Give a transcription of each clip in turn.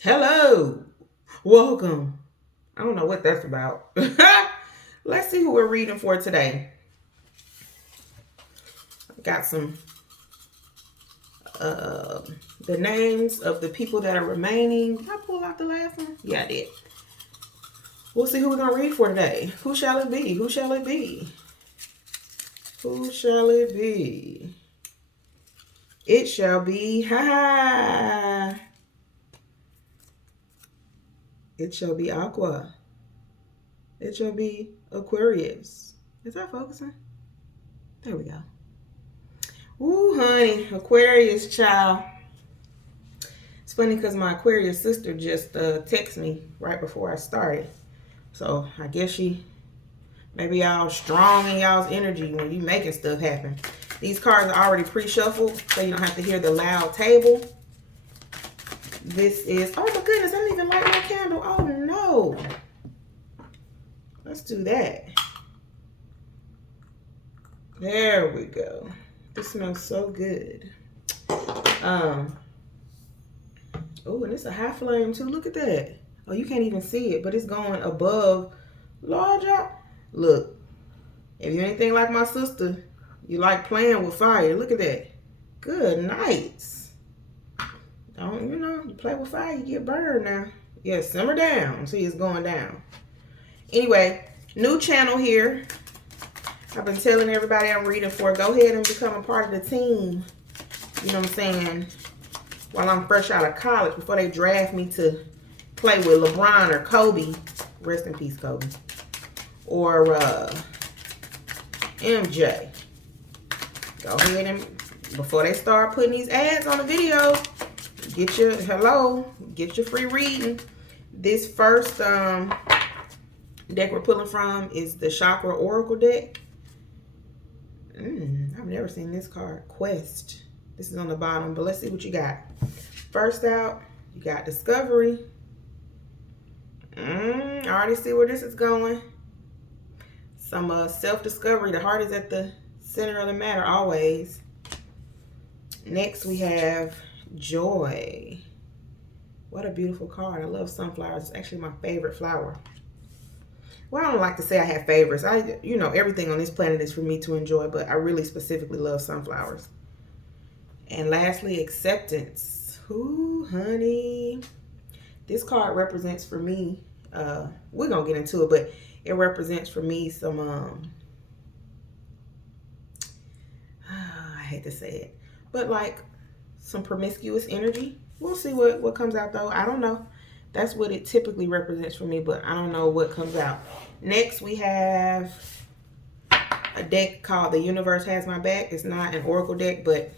Hello. Welcome. I don't know what that's about. Let's see who we're reading for today. Got some uh the names of the people that are remaining. Did I pull out the last one? Yeah, I did. We'll see who we're gonna read for today. Who shall it be? Who shall it be? Who shall it be? It shall be It shall be Aqua. It shall be Aquarius. Is that focusing? There we go. Ooh, honey, Aquarius child. It's funny because my Aquarius sister just texted me right before I started. So I guess maybe y'all strong in y'all's energy when you making stuff happen. These cards are already pre-shuffled, so you don't have to hear the loud table. This is, oh my goodness, I didn't even light my candle. Oh no. Let's do that. There we go. This smells so good. Oh, and it's a high flame too. Look at that. Oh, you can't even see it, but it's going above larger. Look, if you're anything like my sister, you like playing with fire. Look at that. Good nights. Don't, you play with fire, you get burned now. Yeah, simmer down. See, it's going down. Anyway, new channel here. I've been telling everybody I'm reading for, go ahead and become a part of the team. You know what I'm saying? While I'm fresh out of college, before they draft me to play with LeBron or Kobe. Rest in peace, Kobe. Or MJ. Go ahead and, before they start putting these ads on the video, get your free reading. This first deck we're pulling from is the Chakra Oracle deck. I've never seen this card. Quest. This is on the bottom, but let's see what you got. First out, you got Discovery. I already see where this is going. Some self-discovery. The heart is at the center of the matter always. Next, we have Joy. What a beautiful card. I love sunflowers. It's actually my favorite flower. Well, I don't like to say I have favorites. Everything on this planet is for me to enjoy, but I really specifically love sunflowers. And lastly, Acceptance. Ooh, honey. This card represents for me, we're going to get into it, but it represents for me some, I hate to say it, but like some promiscuous energy. We'll see what comes out though. I don't know. That's what it typically represents for me, but I don't know what comes out. Next, we have a deck called The Universe Has My Back. It's not an oracle deck, but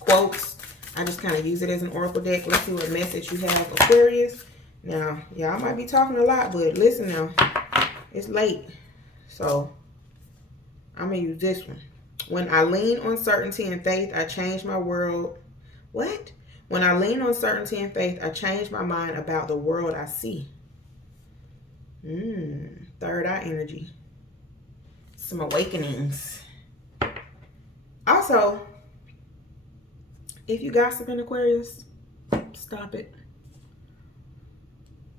quotes. I just kind of use it as an oracle deck. Let's see what message you have, Aquarius. Now, y'all might be talking a lot, but listen now. It's late. So, I'm going to use this one. When I lean on certainty and faith, I change my world. What? When I lean on certainty and faith, I change my mind about the world I see. Third eye energy. Some awakenings. Also, if you gossip in Aquarius, stop it.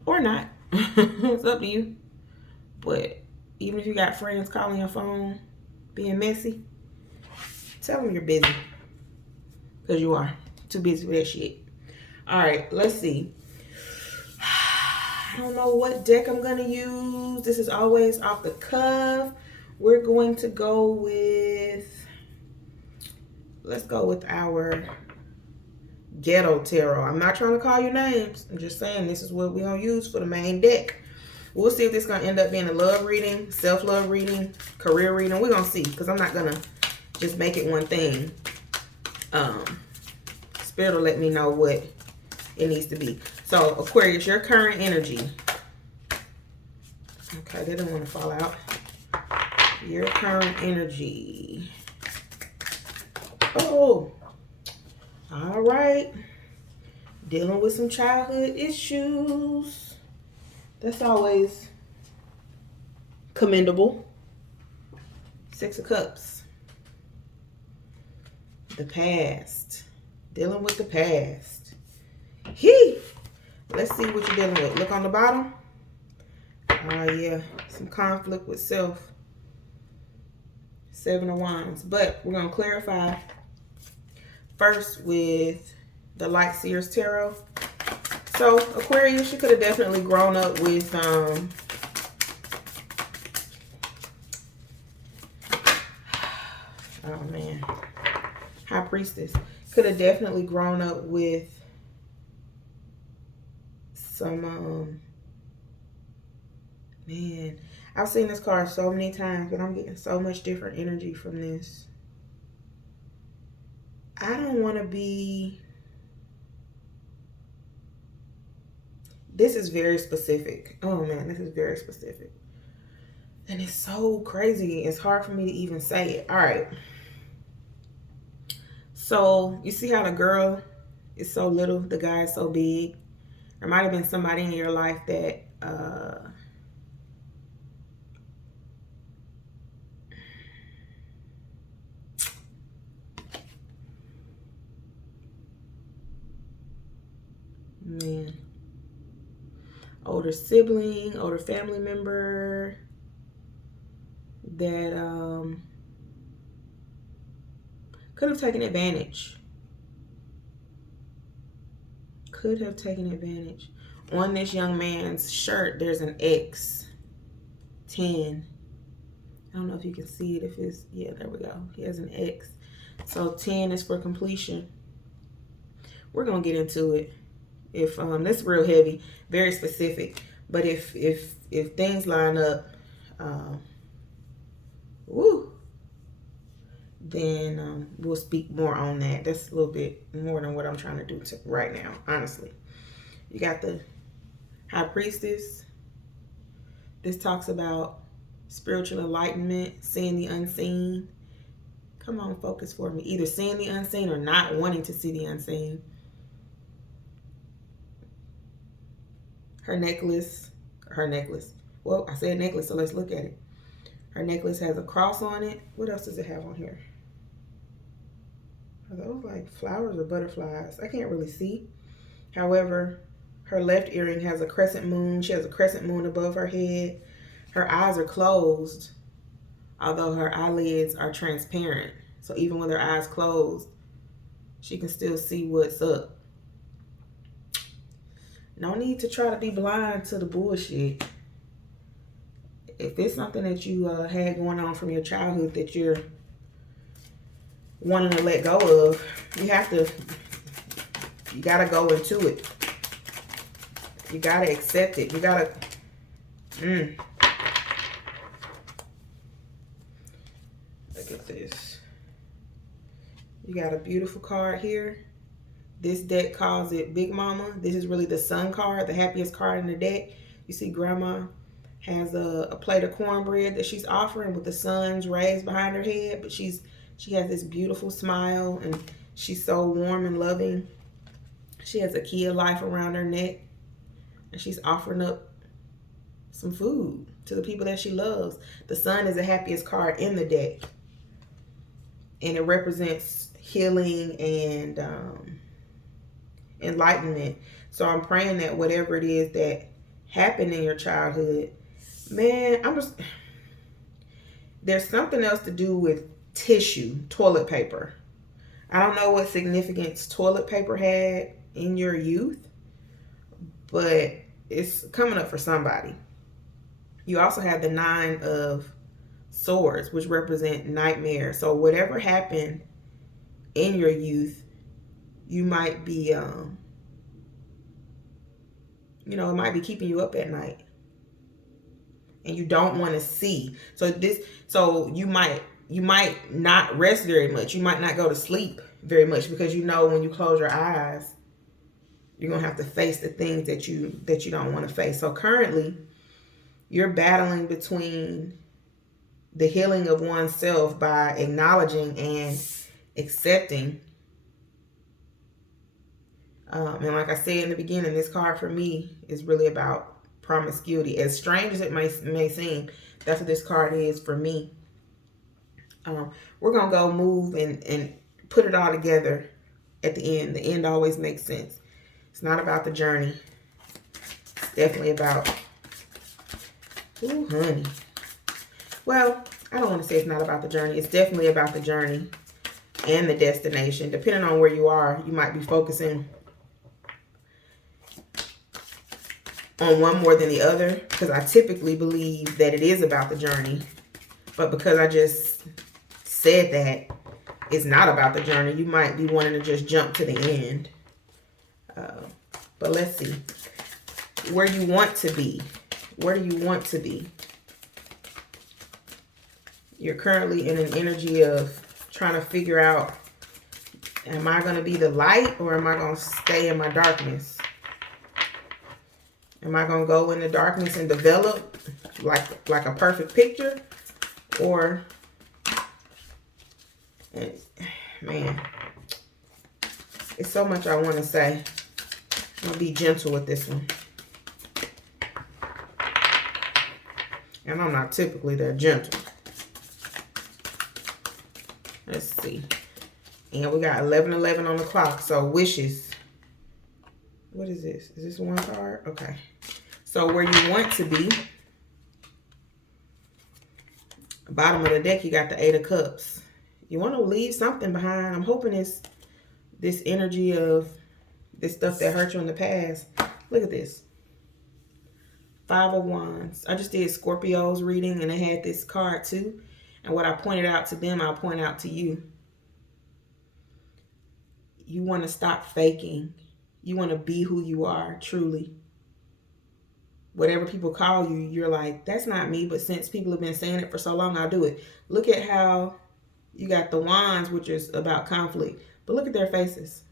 Or not. It's up to you. But even if you got friends calling your phone, being messy, tell them you're busy. Because you are. Too busy for that shit. Alright, let's see. I don't know what deck I'm going to use. This is always off the cuff. We're going to go with... Let's go with our Ghetto Tarot. I'm not trying to call you names. I'm just saying this is what we're going to use for the main deck. We'll see if this is going to end up being a love reading, self-love reading, career reading. We're going to see because I'm not going to just make it one thing. Spirit will let me know what it needs to be. So, Aquarius, your current energy. Okay, they don't want to fall out. Your current energy. Oh, all right. Dealing with some childhood issues. That's always commendable. Six of Cups. The past. Dealing with the past. Let's see what you're dealing with. Look on the bottom. Yeah, some conflict with self. 7 of Wands. But we're going to clarify first with the Light Seers Tarot. So, Aquarius, you could have definitely grown up with, oh man, High Priestess. Could have definitely grown up with some, man, I've seen this card so many times, but I'm getting so much different energy from this. I don't want to be... This is very specific. Oh man, this is very specific. And it's so crazy. It's hard for me to even say it. All right. So you see how the girl is so little, the guy is so big. There might have been somebody in your life that man, older sibling, older family member that could have taken advantage. Could have taken advantage. On this young man's shirt, there's an X. 10. I don't know if you can see it. If it's, yeah, there we go. He has an X. So 10 is for completion. We're gonna get into it. If this is real heavy, very specific. But if things line up, then we'll speak more on that. That's a little bit more than what I'm trying to do right now, honestly. You got the High Priestess. This talks about spiritual enlightenment, seeing the unseen. Come on, focus for me. Either seeing the unseen or not wanting to see the unseen. Her necklace. Well, I said necklace, so let's look at it. Her necklace has a cross on it. What else does it have on here? Are those like flowers or butterflies? I can't really see. However, her left earring has a crescent moon. She has a crescent moon above her head. Her eyes are closed, although her eyelids are transparent. So even with her eyes closed, she can still see what's up. No need to try to be blind to the bullshit. If it's something that you had going on from your childhood that you're wanting to let go of, you gotta go into it. You gotta accept it. You gotta, Look at this. You got a beautiful card here. This deck calls it Big Mama. This is really the sun card, the happiest card in the deck. You see Grandma has a plate of cornbread that she's offering with the sun's rays behind her head, but she has this beautiful smile and she's so warm and loving. She has a key of life around her neck and she's offering up some food to the people that she loves. The sun is the happiest card in the deck, and it represents healing and enlightenment. So I'm praying that whatever it is that happened in your childhood, man, there's something else to do with tissue, toilet paper. I don't know what significance toilet paper had in your youth, but it's coming up for somebody. You also have the 9 of Swords, which represent nightmare. So whatever happened in your youth, you might be, it might be keeping you up at night. And you don't want to see. So you might not rest very much. You might not go to sleep very much because when you close your eyes, you're going to have to face the things that you don't want to face. So currently, you're battling between the healing of oneself by acknowledging and accepting. And like I said in the beginning, this card for me is really about promiscuity. As strange as it may seem, that's what this card is for me. We're going to go move and put it all together at the end. The end always makes sense. It's not about the journey. definitely about, ooh, honey. Well, I don't want to say it's not about the journey. It's definitely about the journey and the destination. Depending on where you are, you might be focusing on one more than the other, because I typically believe that it is about the journey. But because I just said that it's not about the journey, you might be wanting to just jump to the end. But let's see. Where you want to be. Where do you want to be? You're currently in an energy of trying to figure out, am I going to be the light or am I going to stay in my darkness? Am I going to go in the darkness and develop like a perfect picture? Or, man, it's so much I want to say. I'm going to be gentle with this one. And I'm not typically that gentle. Let's see. And we got 11:11 on the clock. So wishes. What is this? Is this one card? Okay. So where you want to be. Bottom of the deck, you got the 8 of Cups. You want to leave something behind. I'm hoping it's this energy of this stuff that hurt you in the past. Look at this. 5 of Wands. I just did Scorpio's reading and they had this card too. And what I pointed out to them, I'll point out to you. You want to stop faking. You want to be who you are, truly. Whatever people call you, you're like, that's not me. But since people have been saying it for so long, I'll do it. Look at how you got the Wands, which is about conflict. But look at their faces.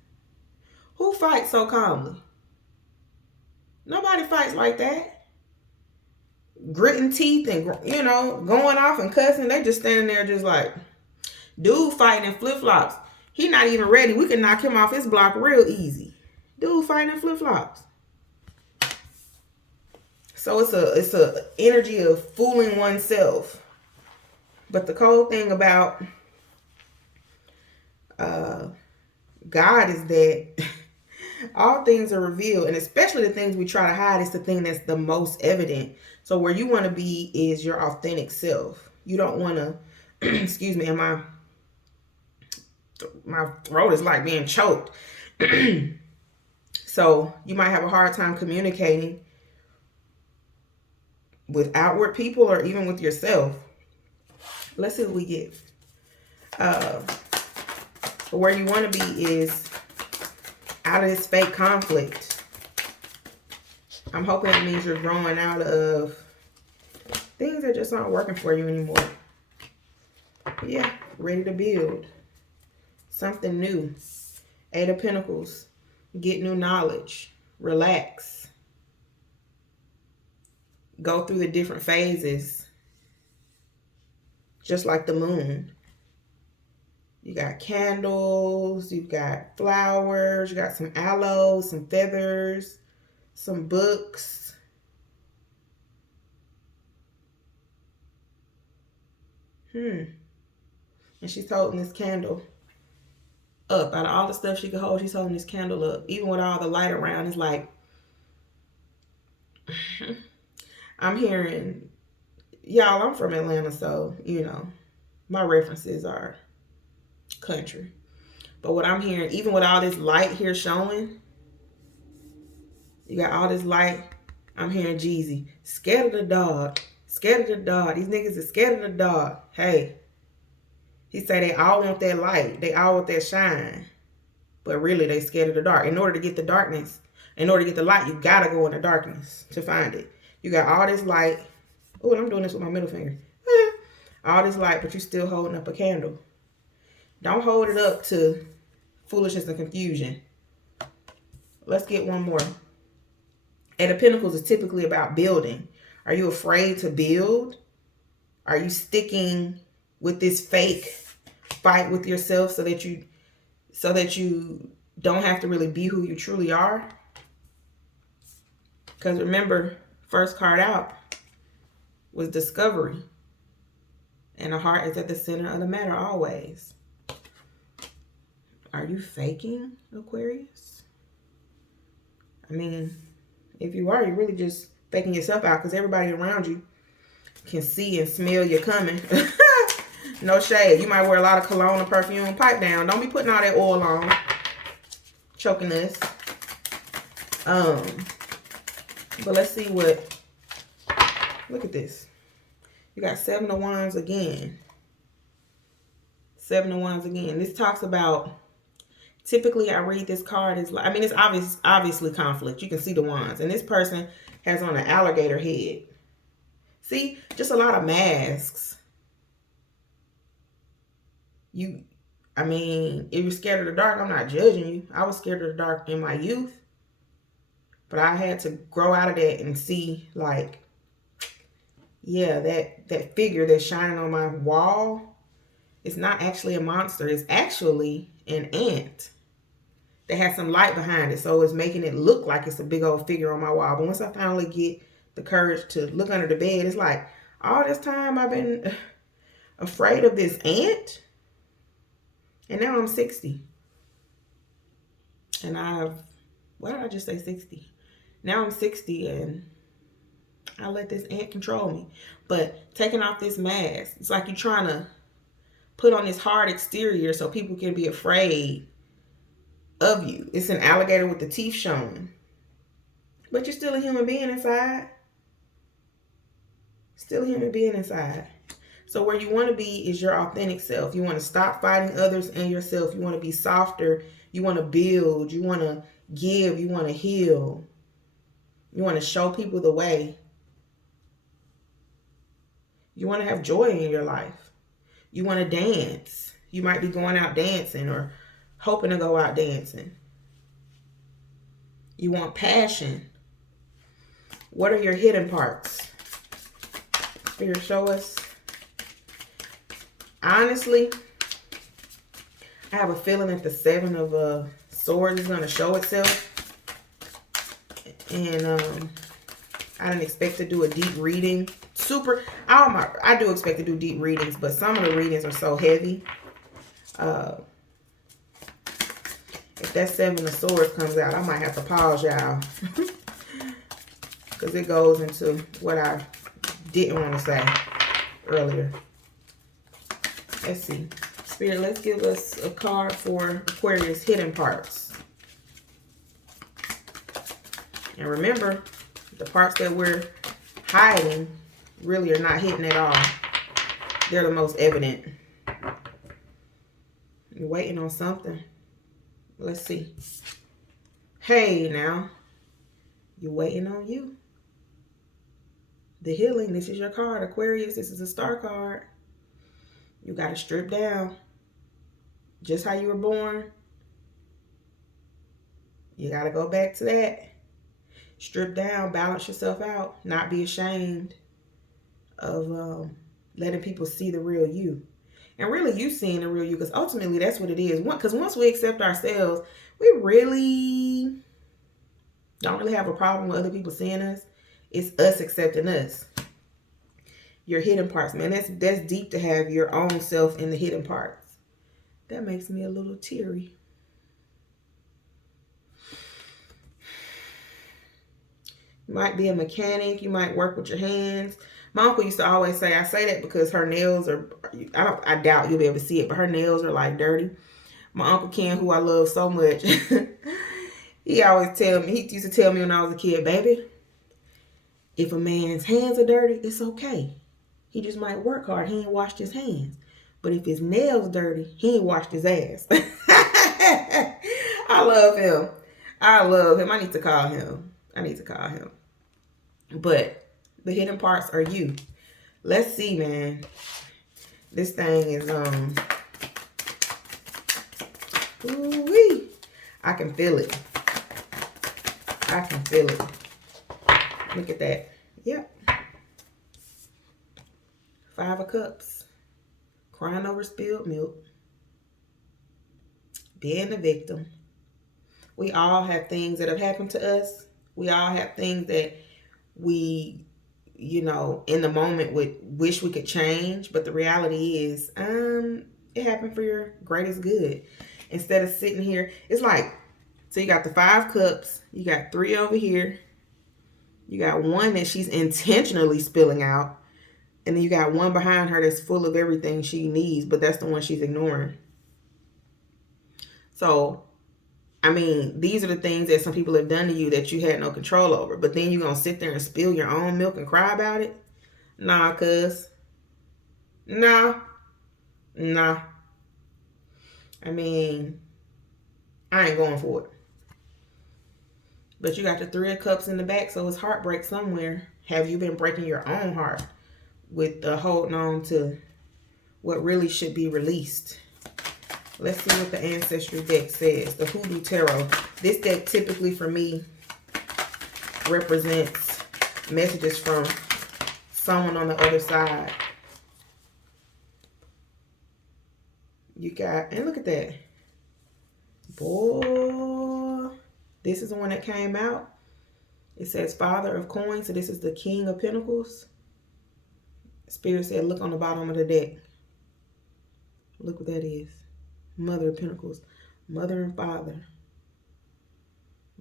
Who fights so calmly? Nobody fights like that. Gritting teeth and, you know, going off and cussing. They just standing there just like, dude fighting in flip-flops. He not even ready. We can knock him off his block real easy. Dude fighting in flip-flops. So it's a energy of fooling oneself. But the cold thing about God is that all things are revealed, and especially the things we try to hide is the thing that's the most evident. So where you want to be is your authentic self. You don't want to, excuse me, and my throat is like being choked. So you might have a hard time communicating with outward people or even with yourself. Let's see what we get. Where you want to be is out of this fake conflict. I'm hoping that means you're growing out of things that just aren't working for you anymore. But yeah, ready to build something new. 8 of Pentacles. Get new knowledge. Relax. Go through the different phases. Just like the moon. You got candles. You've got flowers. You got some aloes, some feathers, some books. And she's holding this candle up. Out of all the stuff she could hold, she's holding this candle up. Even with all the light around, it's like, I'm hearing, y'all, I'm from Atlanta, so, you know, my references are country. But what I'm hearing, even with all this light here showing, you got all this light, I'm hearing Jeezy. Scared of the dog. Scared of the dog. These niggas are scared of the dog. Hey. He said they all want that light. They all want that shine. But really, they scared of the dark. In order to get the darkness, in order to get the light, you got to go in the darkness to find it. You got all this light. Oh, I'm doing this with my middle finger. All this light, but you're still holding up a candle. Don't hold it up to foolishness and confusion. Let's get one more. 8 of Pentacles is typically about building. Are you afraid to build? Are you sticking with this fake fight with yourself so that you don't have to really be who you truly are? Because remember, first card out was discovery. And the heart is at the center of the matter always. Are you faking, Aquarius? I mean, If you are, you're really just faking yourself out because everybody around you can see and smell you coming. No shade. You might wear a lot of cologne or perfume. Pipe down. Don't be putting all that oil on. Choking us. But let's see what. Look at this. You got 7 of Wands again. 7 of Wands again. This talks about. Typically, I read this card as like. I mean, it's obviously conflict. You can see the wands, and this person has on an alligator head. See, just a lot of masks. I mean, if you're scared of the dark, I'm not judging you. I was scared of the dark in my youth. But I had to grow out of that and see, like, yeah, that figure that's shining on my wall, it's not actually a monster. It's actually an ant that has some light behind it. So it's making it look like it's a big old figure on my wall. But once I finally get the courage to look under the bed, it's like, all this time I've been afraid of this ant. And now I'm 60. And why did I just say 60? Now I'm 60 and I let this ant control me. But taking off this mask, it's like you're trying to put on this hard exterior so people can be afraid of you. It's an alligator with the teeth showing. But you're still a human being inside. Still a human being inside. So where you want to be is your authentic self. You want to stop fighting others and yourself. You want to be softer. You want to build. You want to give. You want to heal. You want to show people the way. You want to have joy in your life. You want to dance. You might be going out dancing or hoping to go out dancing. You want passion. What are your hidden parts? Spirit, show us. Honestly, I have a feeling that the 7 of Swords is going to show itself. And I didn't expect to do a deep reading. I do expect to do deep readings, but some of the readings are so heavy. If that 7 of Swords comes out, I might have to pause, y'all. Because it goes into what I didn't want to say earlier. Let's see. Spirit, let's give us a card for Aquarius hidden parts. And remember, the parts that we're hiding really are not hidden at all. They're the most evident. You're waiting on something. Let's see. Hey, now. You're waiting on you. The healing. This is your card, Aquarius. This is a star card. You got to strip down. Just how you were born. You got to go back to that. Strip down, balance yourself out, not be ashamed of letting people see the real you. And really you seeing the real you, because ultimately that's what it is. Because once we accept ourselves, we really don't really have a problem with other people seeing us. It's us accepting us. Your hidden parts, man. That's deep to have your own self in the hidden parts. That makes me a little teary. You might be a mechanic. You might work with your hands. My uncle used to always say, I say that because her nails are, I doubt you'll be able to see it, but her nails are like dirty. My Uncle Ken, who I love so much, he always he used to tell me when I was a kid, baby, if a man's hands are dirty, it's okay. He just might work hard. He ain't washed his hands. But if his nails dirty, he ain't washed his ass. I love him. I need to call him. But the hidden parts are you. Let's see, man. This thing is ooh-wee. I can feel it. Look at that. Yep. 5 of Cups. Crying over spilled milk. Being the victim. We all have things that have happened to us. We all have things that we, in the moment would wish we could change. But the reality is, it happened for your greatest good. Instead of sitting here, it's like, so you got the 5 cups. You got 3 over here. You got one that she's intentionally spilling out. And then you got one behind her that's full of everything she needs, but that's the one she's ignoring. So, I mean, these are the things that some people have done to you that you had no control over. But then you're going to sit there and spill your own milk and cry about it? Nah, cuz. Nah. Nah. I mean, I ain't going for it. But you got the Three of Cups in the back, so it's heartbreak somewhere. Have you been breaking your own heart with holding on to what really should be released? Let's see what the Ancestry deck says. The Hoodoo Tarot. This deck typically for me represents messages from someone on the other side. You got, and look at that. Boy, this is the one that came out. It says Father of Coins, so this is the King of Pentacles. Spirit said, look on the bottom of the deck. Look what that is. Mother of Pentacles. Mother and Father.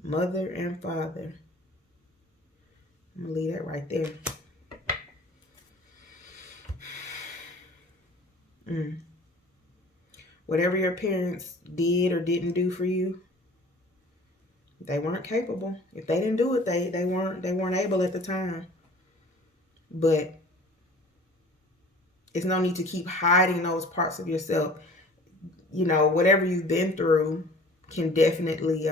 Mother and Father. I'm going to leave that right there. Whatever your parents did or didn't do for you, they weren't capable. If they didn't do it, they weren't able at the time. But it's no need to keep hiding those parts of yourself. You know, whatever you've been through can definitely,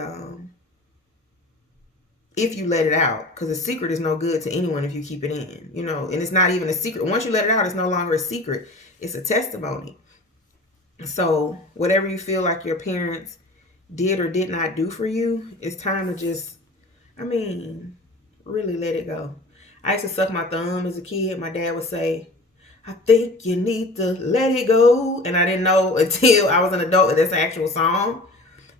if you let it out, because a secret is no good to anyone if you keep it in, you know, and it's not even a secret. Once you let it out, it's no longer a secret. It's a testimony. So whatever you feel like your parents did or did not do for you, it's time to just, I mean, really let it go. I used to suck my thumb as a kid. My dad would say, I think you need to let it go. And I didn't know until I was an adult that that's an actual song.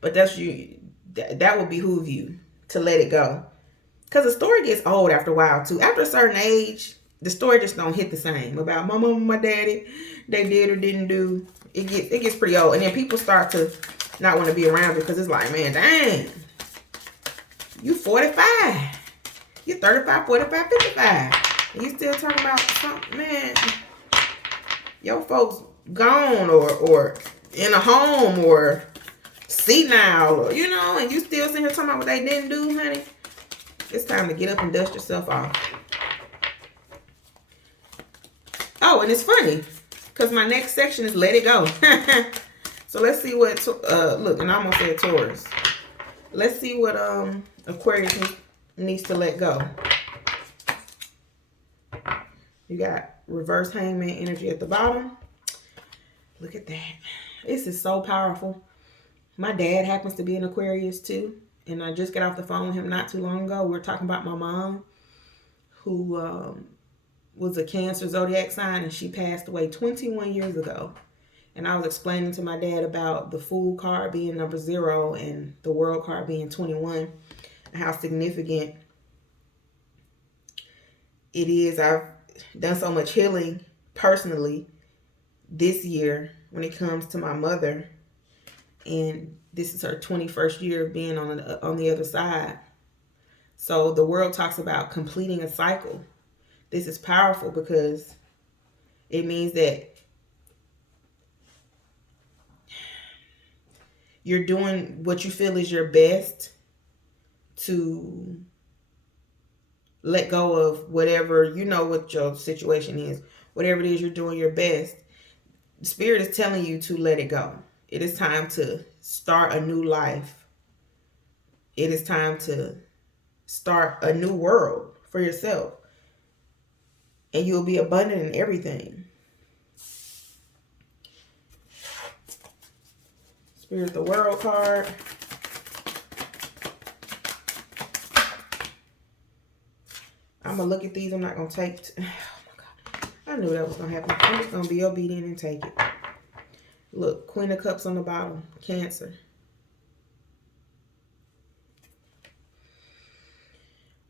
But that would behoove you to let it go. Because the story gets old after a while too. After a certain age, the story just don't hit the same. About my mom and my daddy, they did or didn't do. It gets pretty old. And then people start to not want to be around you because it's like, man, dang. You 45. You're 35, 45, 55. And you still talking about something, man. Your folks gone or in a home or senile, or, you know, and you still sitting here talking about what they didn't do, honey. It's time to get up and dust yourself off. Oh, and it's funny because my next section is let it go. So let's see what, look, and I almost said Taurus. Let's see what Aquarius needs to let go. You got reverse hangman energy at the bottom. Look at that. This is so powerful. My dad happens to be an Aquarius too. And I just got off the phone with him not too long ago. We were talking about my mom, who was a Cancer zodiac sign, and she passed away 21 years ago. And I was explaining to my dad about the Fool card being number 0 and the World card being 21, and how significant it is. I've done so much healing personally this year when it comes to my mother, and this is her 21st year of being on the other side. So the World talks about completing a cycle. This is powerful because it means that you're doing what you feel is your best to let go of whatever, you know what your situation is. Whatever it is, you're doing your best. Spirit is telling you to let it go. It is time to start a new life. It is time to start a new world for yourself. And you'll be abundant in everything. Spirit, the World card. I'm going to look at these. I'm not going to take... Oh, my God. I knew that was going to happen. I'm just going to be obedient and take it. Look, Queen of Cups on the bottom. Cancer.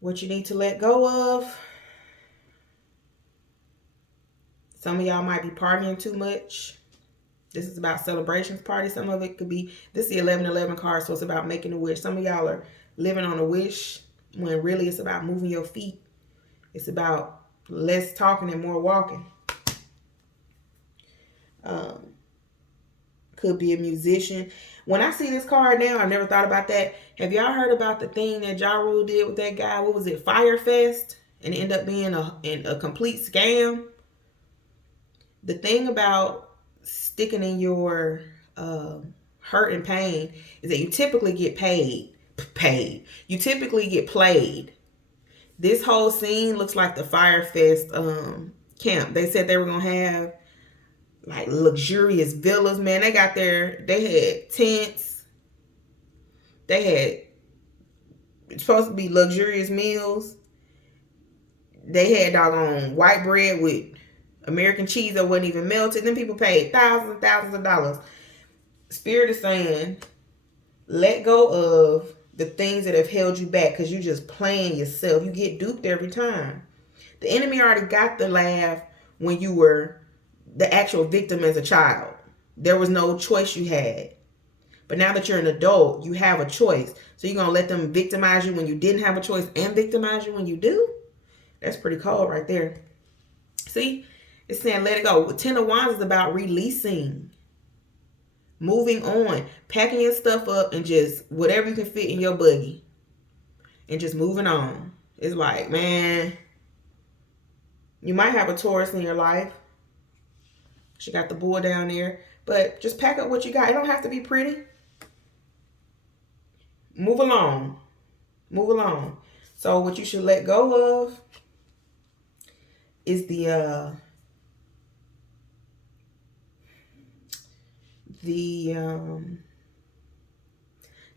What you need to let go of. Some of y'all might be partying too much. This is about celebrations party. Some of it could be, this is the 1111 card, so it's about making a wish. Some of y'all are living on a wish when really it's about moving your feet. It's about less talking and more walking. Could be a musician. When I see this card now, I never thought about that. Have y'all heard about the thing that Ja Rule did with that guy? What was it? Fire Fest? And it ended up being a complete scam. The thing about sticking in your hurt and pain is that you typically get paid. You typically get played. This whole scene looks like the Fire Fest camp. They said they were gonna have like luxurious villas, man. They had tents. They had, it's supposed to be luxurious meals. They had doggone white bread with American cheese that wasn't even melted. Then people paid thousands and thousands of dollars. Spirit is saying, let go of the things that have held you back because you're just playing yourself. You get duped every time. The enemy already got the laugh when you were the actual victim as a child. There was no choice you had. But now that you're an adult, you have a choice. So you're going to let them victimize you when you didn't have a choice and victimize you when you do? That's pretty cold right there. See? It's saying let it go. Ten of Wands is about releasing. Moving on. Packing your stuff up and just whatever you can fit in your buggy. And just moving on. It's like, man, you might have a Taurus in your life. She got the bull down there. But just pack up what you got. It don't have to be pretty. Move along. Move along. So what you should let go of is the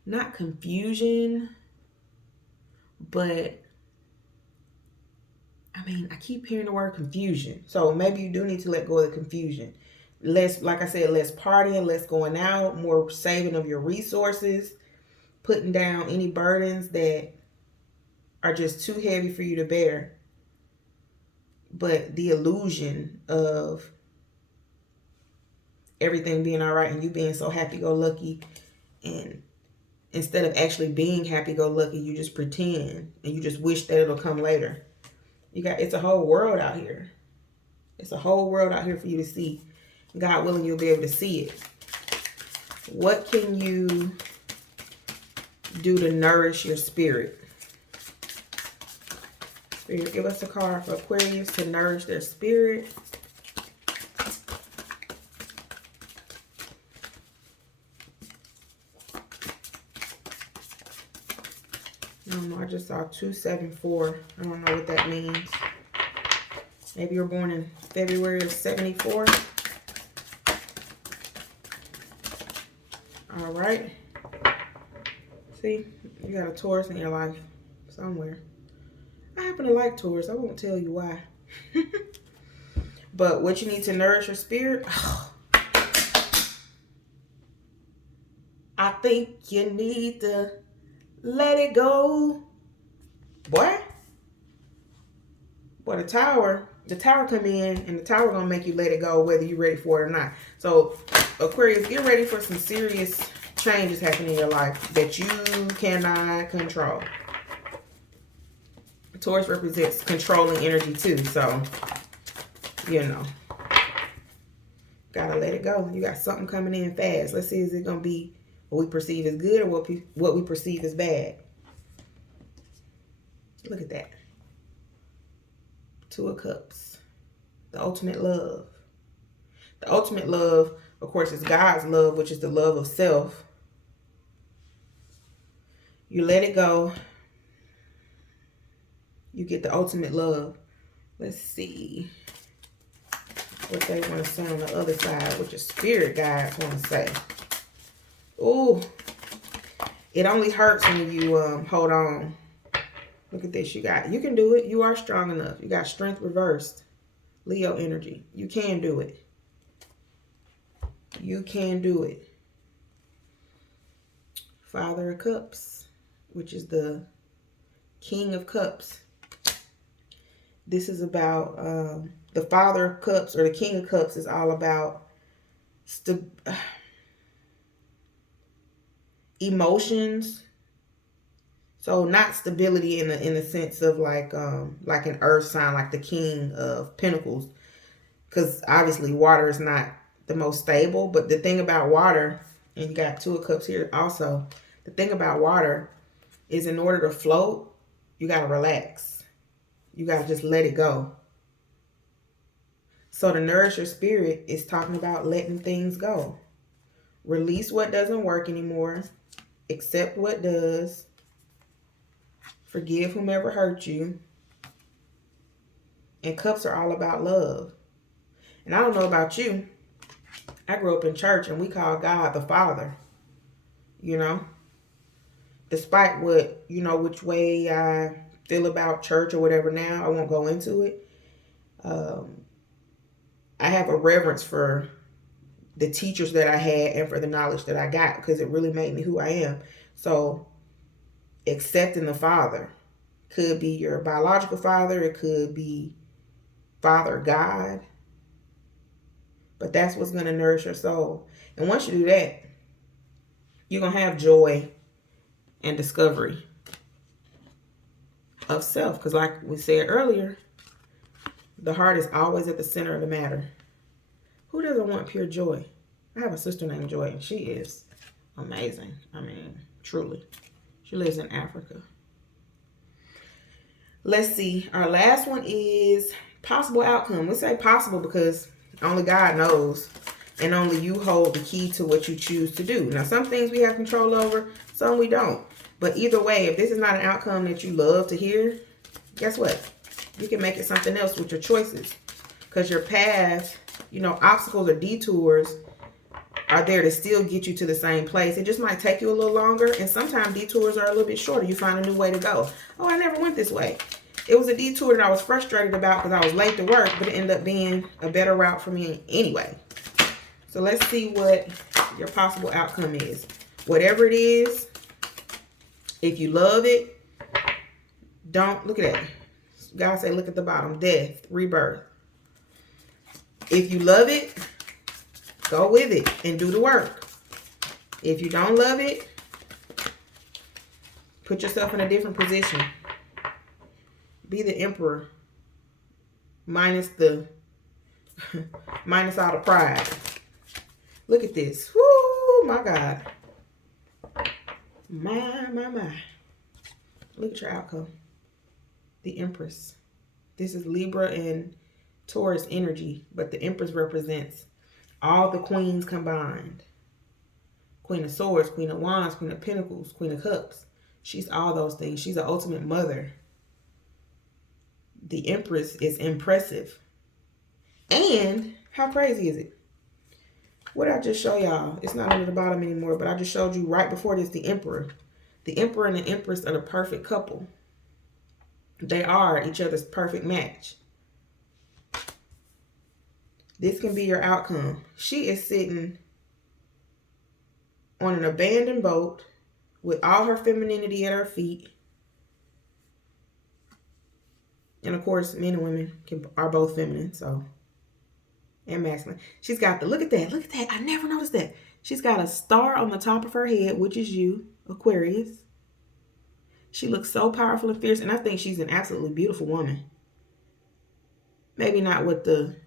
not confusion, but I mean, I keep hearing the word confusion. So maybe you do need to let go of the confusion. Less, like I said, less partying, less going out, more saving of your resources, putting down any burdens that are just too heavy for you to bear. But the illusion of everything being all right and you being so happy-go-lucky, and instead of actually being happy-go-lucky, you just pretend and you just wish that it'll come later. It's a whole world out here. It's a whole world out here for you to see. God willing, you'll be able to see it. What can you do to nourish your spirit? Spirit, give us a card for Aquarius to nourish their spirit. I don't know. I just saw 274. I don't know what that means. Maybe you were born in February of 74. All right. See, you got a Taurus in your life somewhere. I happen to like Taurus. I won't tell you why. But what you need to nourish your spirit, I think you need to let it go. Boy, the tower come in and the tower gonna make you let it go whether you're ready for it or not. So Aquarius, get ready for some serious changes happening in your life that you cannot control. Taurus represents controlling energy too, so you know, gotta let it go. You got something coming in fast. Let's see, is it gonna be what we perceive as good or what we perceive as bad? Look at that. Two of Cups. The ultimate love. The ultimate love, of course, is God's love, which is the love of self. You let it go. You get the ultimate love. Let's see what they want to say on the other side, what your spirit guides want to say. Ooh, it only hurts when you hold on. Look at this. You can do it. You are strong enough. You got strength reversed. Leo energy. You can do it. You can do it. Father of Cups, which is the King of Cups. This is about the Father of Cups, or the King of Cups is all about emotions, So not stability in the sense of like an earth sign, like the King of Pentacles, because obviously water is not the most stable. But the thing about water, and you got Two of Cups here also, the thing about water is in order to float, you got to relax. You got to just let it go. So to nourish your spirit is talking about letting things go. Release what doesn't work anymore. Accept what does. Forgive whomever hurt you. And cups are all about love. And I don't know about you. I grew up in church and we call God the Father. You know? Despite what, which way I feel about church or whatever now, I won't go into it. I have a reverence for the teachers that I had and for the knowledge that I got because it really made me who I am. So accepting the Father could be your biological father. It could be Father God. But that's what's going to nourish your soul. And once you do that, you're going to have joy and discovery of self. Because like we said earlier, the heart is always at the center of the matter. Who doesn't want pure joy? I have a sister named Joy, and she is amazing. I mean, truly. She lives in Africa. Let's see. Our last one is possible outcome. We say possible because only God knows, and only you hold the key to what you choose to do. Now, some things we have control over, some we don't. But either way, if this is not an outcome that you love to hear, guess what? You can make it something else with your choices. Because your path, obstacles or detours are there to still get you to the same place. It just might take you a little longer. And sometimes detours are a little bit shorter. You find a new way to go. Oh, I never went this way. It was a detour that I was frustrated about because I was late to work, but it ended up being a better route for me anyway. So let's see what your possible outcome is. Whatever it is, if you love it, don't look at that. God say, look at the bottom. Death, rebirth. If you love it, go with it and do the work. If you don't love it, put yourself in a different position. Be the emperor. Minus all the pride. Look at this. Woo, my God. My. Look at your outcome. The Empress. This is Libra and Taurus energy, but the Empress represents all the queens combined. Queen of Swords, Queen of Wands, Queen of Pentacles, Queen of Cups. She's all those things. She's the ultimate mother. The Empress is impressive. And how crazy is it? What did I just show y'all? It's not under the bottom anymore, but I just showed you right before this the Emperor. The Emperor and the Empress are the perfect couple. They are each other's perfect match. This can be your outcome. She is sitting on an abandoned boat with all her femininity at her feet. And of course, men and women are both feminine, and masculine. She's got look at that. I never noticed that. She's got a star on the top of her head, which is you, Aquarius. She looks so powerful and fierce, and I think she's an absolutely beautiful woman. Maybe not what the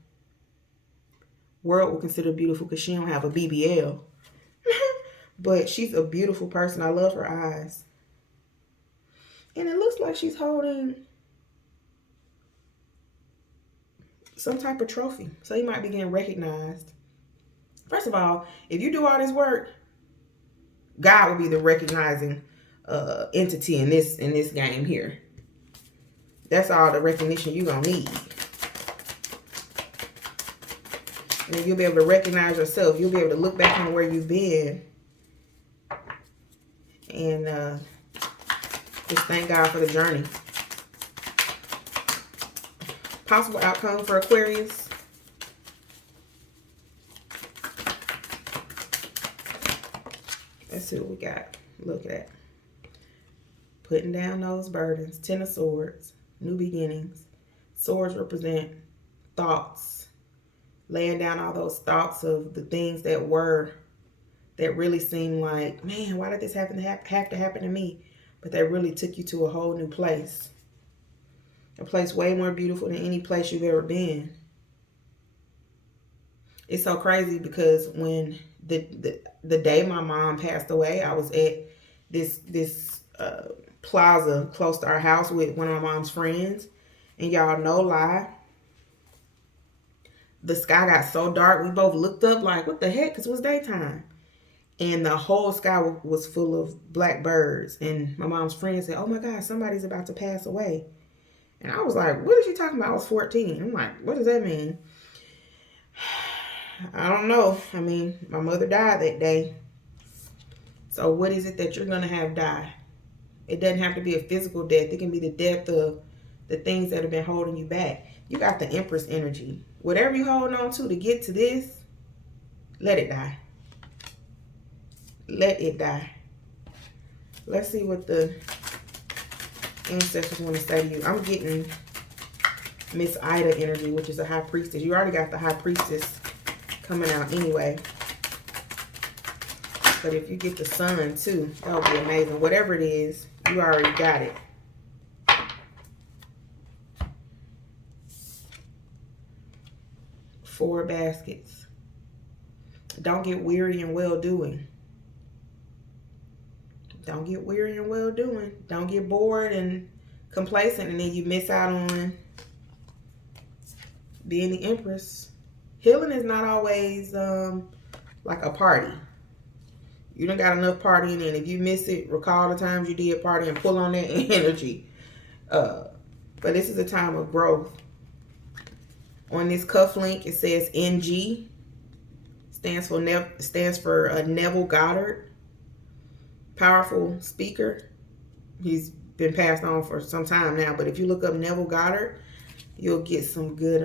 world would consider beautiful because she don't have a BBL. But she's a beautiful person. I love her eyes. And it looks like she's holding some type of trophy. So you might be getting recognized. First of all, if you do all this work, God will be the recognizing entity in this game here. That's all the recognition you're going to need. And then you'll be able to recognize yourself. You'll be able to look back on where you've been. And just thank God for the journey. Possible outcome for Aquarius. Let's see what we got. Look at that. Putting down those burdens. Ten of Swords. New beginnings. Swords represent thoughts. Laying down all those thoughts of the things that really seem like, man, why did this have to happen to me? but they really took you to a whole new place. A place way more beautiful than any place you've ever been. It's so crazy because when the day my mom passed away, I was at this plaza close to our house with one of my mom's friends, and y'all, no lie, the sky got so dark we both looked up like, what the heck? Because it was daytime, and the whole sky was full of black birds. And my mom's friend said, "Oh my God, somebody's about to pass away." And I was like, "What is she talking about?" I was 14. I'm like, "What does that mean?" I don't know. I mean, my mother died that day. So what is it that you're going to have die? It doesn't have to be a physical death. It can be the death of the things that have been holding you back. You got the Empress energy. Whatever you're holding on to get to this, let it die. Let it die. Let's see what the ancestors want to say to you. I'm getting Miss Ida energy, which is a high priestess. You already got the high priestess coming out anyway. But if you get the sun too, that would be amazing. Whatever it is, you already got it. Four baskets. Don't get weary in well-doing. Don't get weary in well-doing. Don't get bored and complacent and then you miss out on being the Empress. Healing is not always like a party. You don't got enough partying, and if you miss it, recall the times you did party and pull on that energy. But this is a time of growth. On this cuff link, it says NG. Stands for Neville Goddard. Powerful speaker. He's been passed on for some time now, but if you look up Neville Goddard, you'll get some good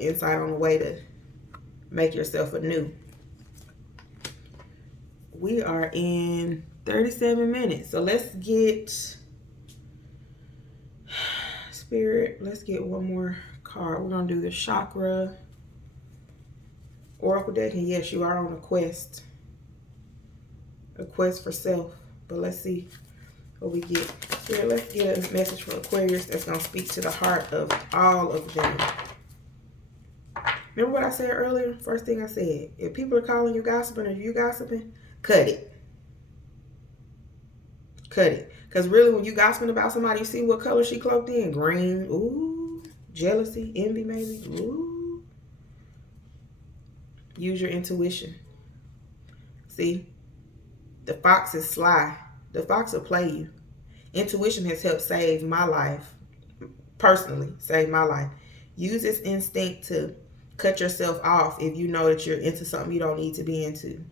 insight on the way to make yourself anew. We are in 37 minutes. So let's get Spirit. Let's get one more card. We're going to do the Chakra Oracle deck. And yes, you are on a quest. A quest for self. But let's see what we get. Spirit, let's get a message for Aquarius that's going to speak to the heart of all of them. Remember what I said earlier? First thing I said. If people are calling you gossiping or you gossiping, cut it. Cut it. Because really, when you gossiping about somebody, you see what color she cloaked in? Green. Ooh. Jealousy. Envy, maybe. Ooh. Use your intuition. See? The fox is sly. The fox will play you. Intuition has helped save my life. Personally, save my life. Use this instinct to cut yourself off if you know that you're into something you don't need to be into.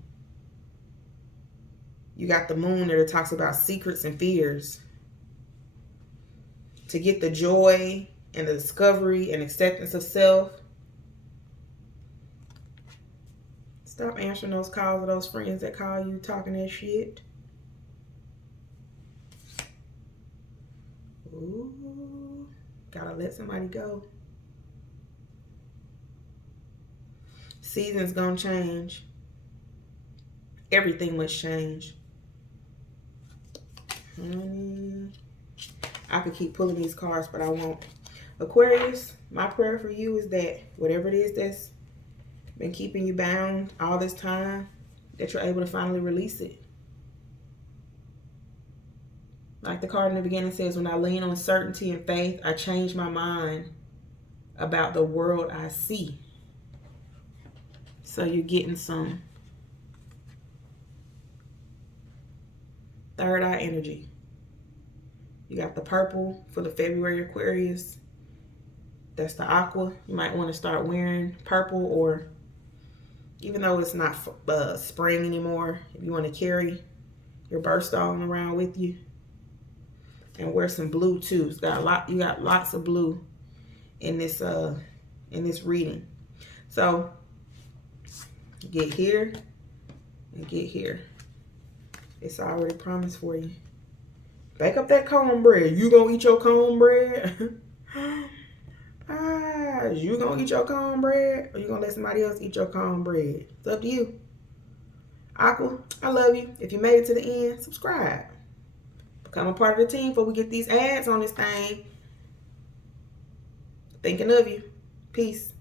You got the moon there that talks about secrets and fears. To get the joy and the discovery and acceptance of self. Stop answering those calls of those friends that call you talking that shit. Ooh, gotta let somebody go. Seasons gonna change. Everything must change. I could keep pulling these cards, but I won't. Aquarius, my prayer for you is that whatever it is that's been keeping you bound all this time, that you're able to finally release it. Like the card in the beginning says, when I lean on certainty and faith, I change my mind about the world I see. So you're getting some third eye energy. You got the purple for the February Aquarius. That's the aqua. You might want to start wearing purple, or even though it's not spring anymore, if you want to carry your birthstone around with you. And wear some blue too. You got lots of blue in this reading. So get here and get here. It's already promised for you. Bake up that cornbread. You gonna eat your cornbread? You gonna eat your cornbread, or you gonna let somebody else eat your cornbread? It's up to you. Aqua, I love you. If you made it to the end, subscribe. Become a part of the team before we get these ads on this thing. Thinking of you. Peace.